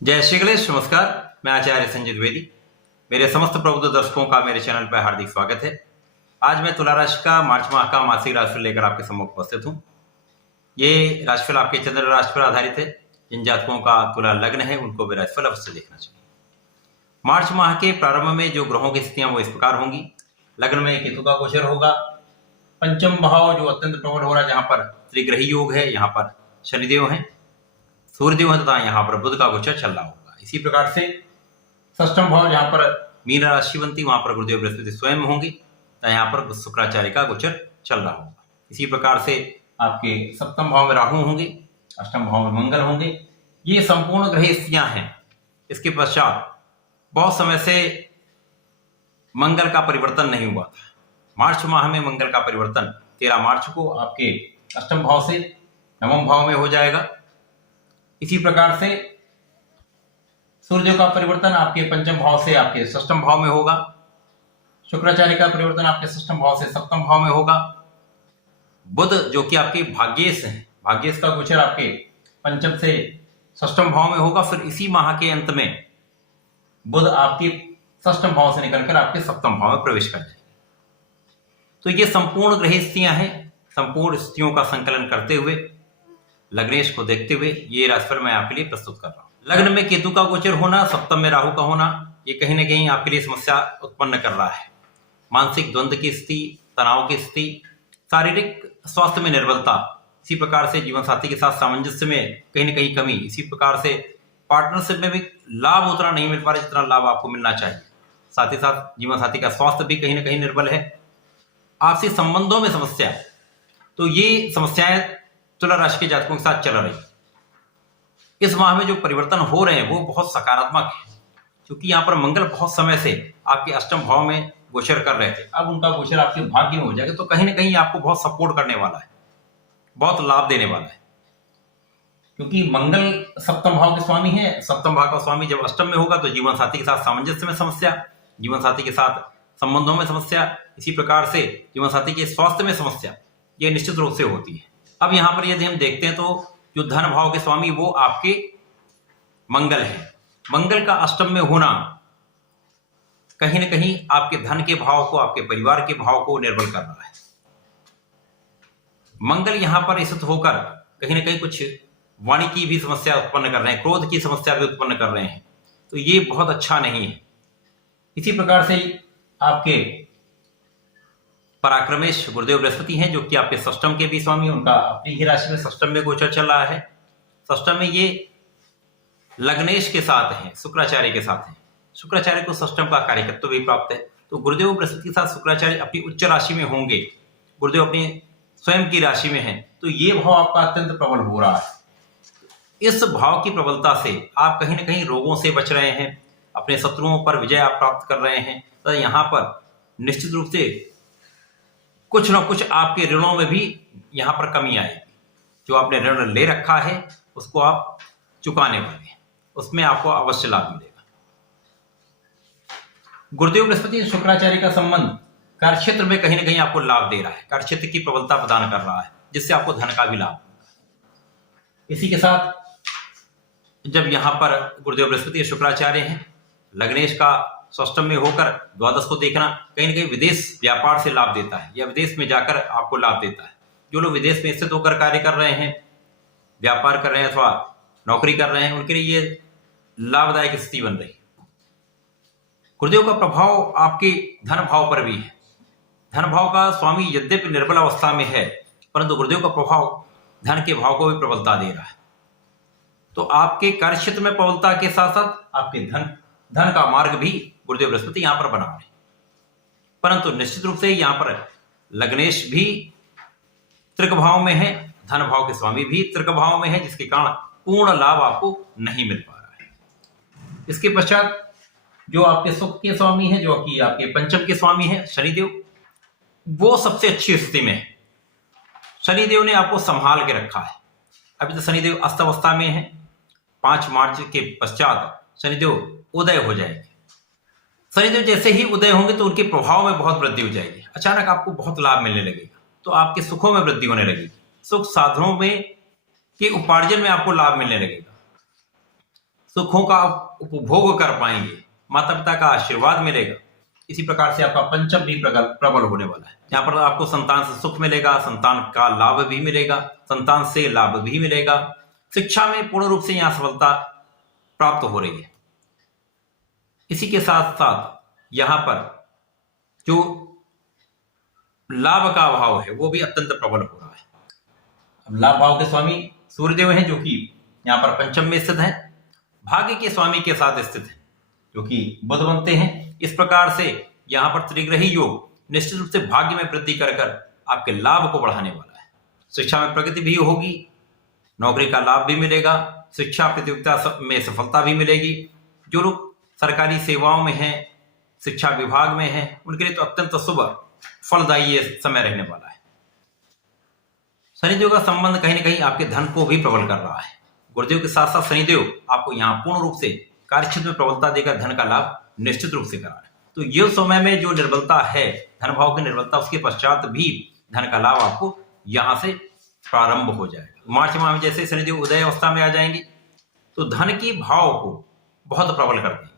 जय श्री गणेश। नमस्कार, मैं आचार्य संजय द्विवेदी। मेरे समस्त प्रबुद्ध दर्शकों का मेरे चैनल पर हार्दिक स्वागत है। आज मैं तुला राशि का मार्च माह का मासिक राशिफल लेकर आपके सम्मुख उपस्थित हूँ। ये राशिफल आपके चंद्र राशि पर आधारित है। जिन जातकों का तुला लग्न है उनको भी राशिफल अवश्य देखना चाहिए। मार्च माह के प्रारंभ में जो ग्रहों की स्थितियां वो इस प्रकार होंगी। लग्न में केतु का गोचर होगा। पंचम भाव जो अत्यंत प्रबल हो रहा है, जहां पर त्रिग्रही योग है, यहाँ पर शनिदेव है, सूर्यदेव है तथा यहाँ पर बुध का गोचर चल रहा होगा। इसी प्रकार से षष्ठम भाव जहां पर मीन राशि बनती, वहां पर गुरुदेव बृहस्पति स्वयं होंगी, तो यहाँ पर शुक्राचार्य का गोचर चल रहा होगा। इसी प्रकार से आपके सप्तम भाव में राहु होंगे, अष्टम भाव में मंगल होंगे। ये संपूर्ण ग्रह स्थितियां हैं। इसके पश्चात बहुत समय से मंगल का परिवर्तन नहीं हुआ था। मार्च माह में मंगल का परिवर्तन 13 मार्च को आपके अष्टम भाव से नवम भाव में हो जाएगा। इसी प्रकार से सूर्य का परिवर्तन आपके पंचम भाव से आपके षष्ठम भाव में होगा। शुक्राचार्य का परिवर्तन आपके षष्ठम भाव से सप्तम भाव में होगा। बुध जो कि आपके भाग्येश है, भाग्येश का गोचर आपके पंचम से षष्ठम भाव में होगा। फिर इसी माह के अंत में बुध आपके षष्ठम भाव से निकलकर आपके सप्तम भाव में प्रवेश कर जाएंगे। तो ये संपूर्ण ग्रह स्थितियां हैं। संपूर्ण स्थितियों का संकलन करते हुए, लग्नेश को देखते हुए ये राशिफल मैं आपके लिए प्रस्तुत कर रहा हूं। लग्न में केतु का गोचर होना, सप्तम में राहु का होना, ये कहीं ना कहीं आपके लिए समस्या उत्पन्न कर रहा है। मानसिक द्वंद्व की स्थिति, तनाव की स्थिति, शारीरिक स्वास्थ्य में निर्बलता, इसी प्रकार से जीवन साथी के साथ सामंजस्य में कहीं ना कहीं कमी, इसी प्रकार से पार्टनरशिप में भी लाभ उतना नहीं मिल पा रहा जितना लाभ आपको मिलना चाहिए। साथ ही साथ जीवन साथी का स्वास्थ्य भी कहीं ना कहीं निर्बल है। आपसी संबंधों में समस्या, तो ये समस्याएं तुला राशि के जातकों के साथ चल रही। इस माह में जो परिवर्तन हो रहे हैं वो बहुत सकारात्मक है, क्योंकि यहाँ पर मंगल बहुत समय से आपके अष्टम भाव में गोचर कर रहे थे। अब उनका गोचर आपके भाग्य में हो जाएगा, तो कहीं ना कहीं आपको बहुत सपोर्ट करने वाला है, बहुत लाभ देने वाला है। क्योंकि मंगल सप्तम भाव के स्वामी है। सप्तम भाव का स्वामी जब अष्टम में होगा तो जीवन साथी के साथ सामंजस्य में समस्या, जीवन साथी के साथ संबंधों में समस्या, इसी प्रकार से जीवन साथी के स्वास्थ्य में समस्या, ये निश्चित रूप से होती है। अब यहाँ पर यदि हम देखते हैं तो जो धन भाव के स्वामी वो आपके मंगल है। मंगल का अष्टम में होना कहीं ना कहीं आपके धन के भाव को, आपके परिवार के भाव को निर्बल कर रहा है। मंगल यहां पर स्थित होकर कहीं ना कहीं कुछ वाणी की भी समस्या उत्पन्न कर रहे हैं, क्रोध की समस्या भी उत्पन्न कर रहे हैं, तो ये बहुत अच्छा नहीं है। इसी प्रकार से आपके पराक्रमेश गुरुदेव बृहस्पति हैं, जो कि आपके षष्ठम के भी स्वामी, उनका अपनी ही राशि में षष्ठम में गोचर चल रहा है। षष्ठम में ये लग्नेश के साथ है, शुक्राचार्य के साथ है। शुक्राचार्य को षष्ठम का कार्यकत्व भी प्राप्त है। तो गुरुदेव बृहस्पति के साथ शुक्राचार्य अपनी उच्च राशि में होंगे, गुरुदेव अपनी स्वयं की राशि में है, तो ये भाव आपका अत्यंत प्रबल हो रहा है। इस भाव की प्रबलता से आप कहीं ना कहीं रोगों से बच रहे हैं, अपने शत्रुओं पर विजय आप प्राप्त कर रहे हैं। तो यहाँ पर निश्चित रूप से कुछ ना कुछ आपके ऋणों में भी यहाँ पर कमी आएगी। जो आपने ऋण ले रखा है उसको आप चुकाने वाले हैं, उसमें आपको अवश्य लाभ मिलेगा। गुरुदेव बृहस्पति शुक्राचार्य का संबंध कार्यक्षेत्र में कहीं ना कहीं आपको लाभ दे रहा है, कार्यक्षेत्र की प्रबलता प्रदान कर रहा है, जिससे आपको धन का भी लाभ होगा। इसी के साथ जब यहाँ पर गुरुदेव बृहस्पति शुक्राचार्य हैं, लग्नेश का षष्ठम में होकर द्वादश को देखना कहीं ना कहीं विदेश व्यापार से लाभ देता है, या विदेश में जाकर आपको लाभ देता है। जो लोग विदेश में स्थित होकर कार्य कर रहे हैं, व्यापार कर रहे हैं अथवा नौकरी कर रहे हैं, उनके लिए ये लाभदायक स्थिति बन रही है। गुरुदेव का प्रभाव आपके धन भाव पर भी है। धन भाव का स्वामी यद्यपि निर्बल अवस्था में है, परंतु गुरुदेव का प्रभाव धन के भाव को भी प्रबलता दे रहा है। तो आपके कार्य क्षेत्र में प्रबलता के साथ साथ आपके धन का मार्ग भी गुरुदेव बृहस्पति यहां पर बना रहे हैं। परंतु निश्चित रूप से यहां पर लग्नेश भी त्रिक भाव में है, धन भाव के स्वामी भी त्रिक भाव में है, जिसके कारण पूर्ण लाभ आपको नहीं मिल पा रहा है। इसके पश्चात जो आपके सुख के स्वामी है, जो कि आपके पंचम के स्वामी है शनिदेव, वो सबसे अच्छी स्थिति में है। शनिदेव ने आपको संभाल के रखा है। अभी तो शनिदेव अस्त अवस्था में है। 5 मार्च के पश्चात शनिदेव उदय हो जाएंगे। शनिदेव जैसे ही उदय होंगे तो उनके प्रभाव में बहुत वृद्धि हो जाएगी। अचानक आपको बहुत लाभ मिलने लगेगा, तो आपके सुखों में वृद्धि होने लगेगी। सुख साधनों में के उपार्जन में आपको लाभ मिलने लगेगा। सुखों का आप उपभोग कर पाएंगे, माता पिता का आशीर्वाद मिलेगा। इसी प्रकार से आपका पंचम भी प्रबल होने वाला है। यहाँ पर आपको संतान से सुख मिलेगा, संतान का लाभ भी मिलेगा, संतान से लाभ भी मिलेगा। शिक्षा में पूर्ण रूप से यहाँ सफलता प्राप्त हो रही है। इसी के साथ साथ यहाँ पर जो लाभ का भाव है वो भी अत्यंत प्रबल हो रहा है। अब लाभ भाव के स्वामी सूर्यदेव हैं, जो कि यहाँ पर पंचम में स्थित है। भाग्य के स्वामी के साथ स्थित है, जो कि बुध बनते हैं। इस प्रकार से यहाँ पर त्रिग्रही योग निश्चित रूप से भाग्य में वृद्धि कर आपके लाभ को बढ़ाने वाला है। शिक्षा में प्रगति भी होगी, नौकरी का लाभ भी मिलेगा, शिक्षा प्रतियोगिता में सफलता भी मिलेगी। जो लोग सरकारी सेवाओं में हैं, शिक्षा विभाग में हैं, उनके लिए तो अत्यंत शुभ फलदायी ये समय रहने वाला है। शनिदेव का संबंध कहीं ना कहीं आपके धन को भी प्रबल कर रहा है। गुरुदेव के साथ साथ शनिदेव आपको यहाँ पूर्ण रूप से कार्यक्षेत्र में प्रबलता देकर धन का लाभ निश्चित रूप से करा रहा है। तो ये समय में जो निर्बलता है, धन भाव की निर्बलता, उसके पश्चात भी धन का लाभ आपको यहाँ से प्रारंभ हो जाएगा। मार्च माह में जैसे शनिदेव उदय अवस्था में आ जाएंगे तो धन की भाव को बहुत प्रबल कर देंगे।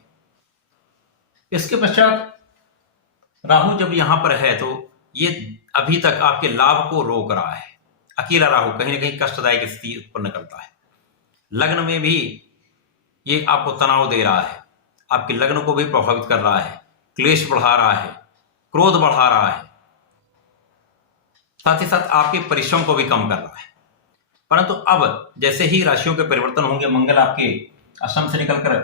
इसके पश्चात राहु जब यहां पर है तो ये अभी तक आपके लाभ को रोक रहा है। अकेला राहु कहीं ना कहीं कष्टदायक स्थिति उत्पन्न करता है। लग्न में भी ये आपको तनाव दे रहा है, आपके लग्न को भी प्रभावित कर रहा है, क्लेश बढ़ा रहा है, क्रोध बढ़ा रहा है, साथ ही साथ आपके परिश्रम को भी कम कर रहा है। परंतु अब जैसे ही राशियों के परिवर्तन होंगे, मंगल आपके अष्टम से निकलकर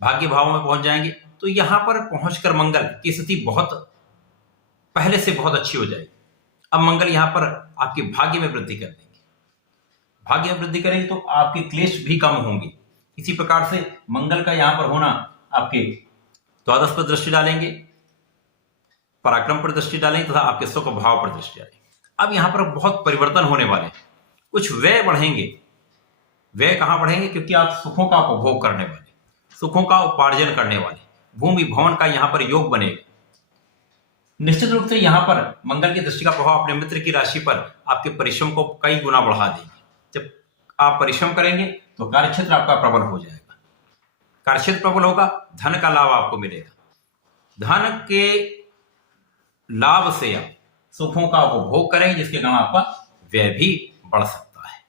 भाग्य भाव में पहुंच जाएंगे, तो यहां पर पहुंचकर मंगल की स्थिति बहुत पहले से बहुत अच्छी हो जाएगी। अब मंगल यहां पर आपके भाग्य में वृद्धि कर देंगे। भाग्य में वृद्धि करेंगे तो आपके क्लेश भी कम होंगे। इसी प्रकार से मंगल का यहां पर होना आपके द्वादश पर दृष्टि डालेंगे, पराक्रम पर दृष्टि डालेंगे तथा आपके सुख भाव पर दृष्टि डालेंगे। अब यहां पर बहुत परिवर्तन होने वाले हैं। कुछ व्यय बढ़ेंगे। व्यय कहां बढ़ेंगे? क्योंकि आप सुखों का उपभोग करने वाले, सुखों का उपार्जन करने वाले, भूमि भवन का यहां पर योग बनेगा। निश्चित रूप से यहां पर मंगल की दृष्टि का प्रभाव अपने मित्र की राशि पर आपके परिश्रम को कई गुना बढ़ा देंगे। जब आप परिश्रम करेंगे तो कार्यक्षेत्र आपका प्रबल हो जाएगा। कार्यक्षेत्र प्रबल होगा, धन का लाभ आपको मिलेगा। धन के लाभ से आप सुखों का उपभोग करेंगे, जिसके कारण आपका व्यय भी बढ़ सकता है।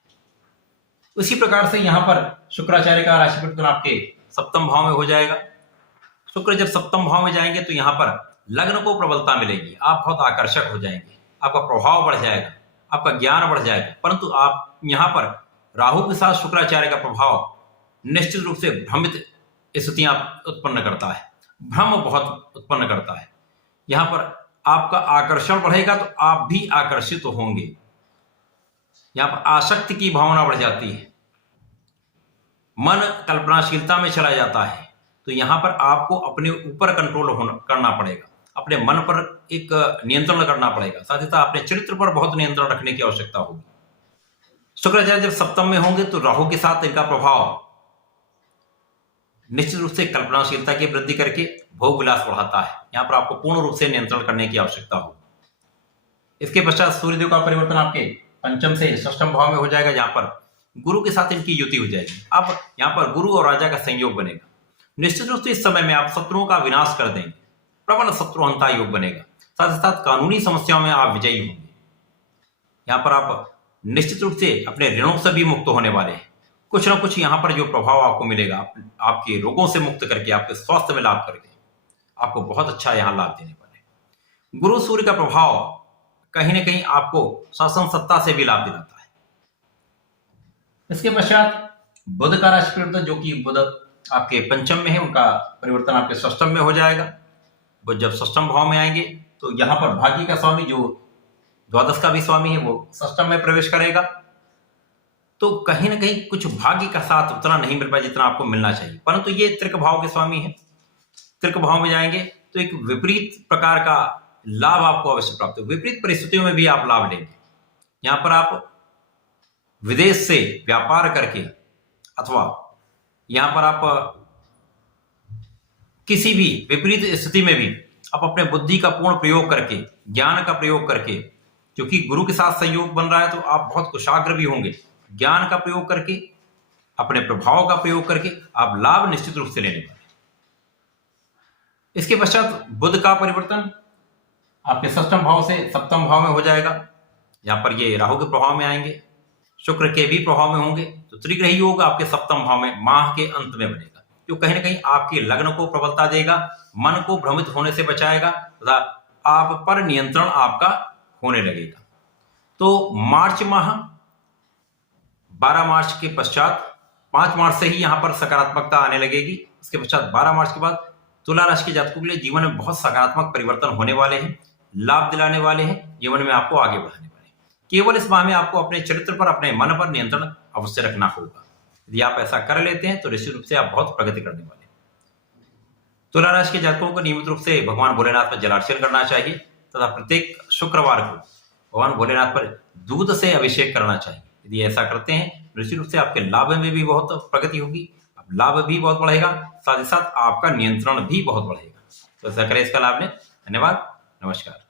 उसी प्रकार से यहां पर शुक्राचार्य का राशि परिवर्तन आपके सप्तम भाव में हो जाएगा। शुक्र जब सप्तम भाव में जाएंगे तो यहां पर लग्न को प्रबलता मिलेगी, आप बहुत आकर्षक हो जाएंगे, आपका प्रभाव बढ़ जाएगा, आपका ज्ञान बढ़ जाएगा। परंतु आप यहां पर राहु के साथ शुक्राचार्य का प्रभाव निश्चित रूप से भ्रमित स्थितियां उत्पन्न करता है, भ्रम बहुत उत्पन्न करता है। यहां पर आपका आकर्षण बढ़ेगा तो आप भी आकर्षित होंगे। यहां पर आसक्ति की भावना बढ़ जाती है, मन कल्पनाशीलता में चला जाता है। तो यहां पर आपको अपने ऊपर कंट्रोल करना पड़ेगा, अपने मन पर एक नियंत्रण करना पड़ेगा, साथ ही साथ अपने चरित्र पर बहुत नियंत्रण रखने की आवश्यकता होगी। शुक्राचार्य जब सप्तम में होंगे तो राहु के साथ इनका प्रभाव निश्चित रूप से कल्पनाशीलता की वृद्धि करके भोग विलास बढ़ाता है। यहां पर आपको पूर्ण रूप से नियंत्रण करने की आवश्यकता होगी। इसके पश्चात सूर्यदेव का परिवर्तन आपके पंचम से षष्ठम भाव में हो जाएगा, जहां पर गुरु के साथ इनकी युति हो जाएगी। अब यहां पर गुरु और राजा का संयोग बनेगा। निश्चित रूप से इस समय में आप शत्रुओं का विनाश कर देंगे, प्रबल शत्रुहंता योग बनेगा। साथ ही साथ कानूनी समस्याओं में आप विजयी होंगे। यहां पर आप निश्चित रूप से अपने ऋणों से भी मुक्त होने वाले हैं। कुछ ना कुछ यहां पर जो प्रभाव आपको मिलेगा, आपके रोगों से मुक्त करके, आपके स्वास्थ्य में लाभ करके आपको बहुत अच्छा यहां लाभ देने वाले। गुरु सूर्य का प्रभाव कहीं ना कहीं आपको शासन सत्ता से भी लाभ दिलाता है। इसके पश्चात बुध का राशि परिवर्तन, जो कि बुध आपके पंचम में है, उनका परिवर्तन आपके षष्ठम में हो जाएगा। बुध जब षष्ठम भाव में आएंगे तो यहां पर भाग्य का स्वामी, जो द्वादश का भी स्वामी है, वो षष्ठम में प्रवेश करेगा। तो कहीं ना कहीं कुछ भाग्य का साथ उतना नहीं मिल पाए जितना आपको मिलना चाहिए। परंतु ये त्रिक भाव के स्वामी है, त्रिक भाव में जाएंगे तो एक विपरीत प्रकार का लाभ आपको अवश्य प्राप्त होगा। विपरीत परिस्थितियों में भी आप लाभ लेंगे। यहां पर आप विदेश से व्यापार करके, अथवा यहां पर आप किसी भी विपरीत स्थिति में भी आप अपने बुद्धि का पूर्ण प्रयोग करके, ज्ञान का प्रयोग करके, क्योंकि गुरु के साथ संयोग बन रहा है तो आप बहुत कुशाग्र भी होंगे, ज्ञान का प्रयोग करके अपने प्रभाव का प्रयोग करके आप लाभ निश्चित रूप से लेने वाले। इसके पश्चात बुध का परिवर्तन आपके षष्ठम भाव से सप्तम भाव में हो जाएगा। यहां पर ये राहु के प्रभाव में आएंगे, शुक्र के भी प्रभाव में होंगे, तो त्रिग्रही योग आपके सप्तम भाव में माह के अंत में बनेगा, जो कहीं ना कहीं आपके लग्न को प्रबलता देगा, मन को भ्रमित होने से बचाएगा तथा आप पर नियंत्रण आपका होने लगेगा। तो मार्च माह 12 मार्च के पश्चात 5 मार्च से ही यहां पर सकारात्मकता आने लगेगी। उसके पश्चात 12 मार्च के बाद तुला राशि के जातकों के लिए जीवन में बहुत सकारात्मक परिवर्तन होने वाले हैं, लाभ दिलाने वाले हैं, जीवन में आपको आगे बढ़ाने वाले हैं। केवल इस माह में आपको अपने चरित्र पर, अपने मन पर नियंत्रण अवश्य रखना होगा। यदि आप ऐसा कर लेते हैं तो निश्चित रूप से आप बहुत प्रगति करने वाले हैं। तुला राशि के जातकों को नियमित रूप से भगवान भोलेनाथ पर जलार्चन करना चाहिए तथा प्रत्येक शुक्रवार को भगवान भोलेनाथ पर दूध से अभिषेक करना चाहिए। यदि ऐसा करते हैं निश्चित रूप से आपके लाभ में भी बहुत प्रगति होगी, लाभ भी बहुत बढ़ेगा, साथ ही साथ आपका नियंत्रण भी बहुत बढ़ेगा। तो ऐसा करें, इसका लाभ लें। धन्यवाद, नमस्कार।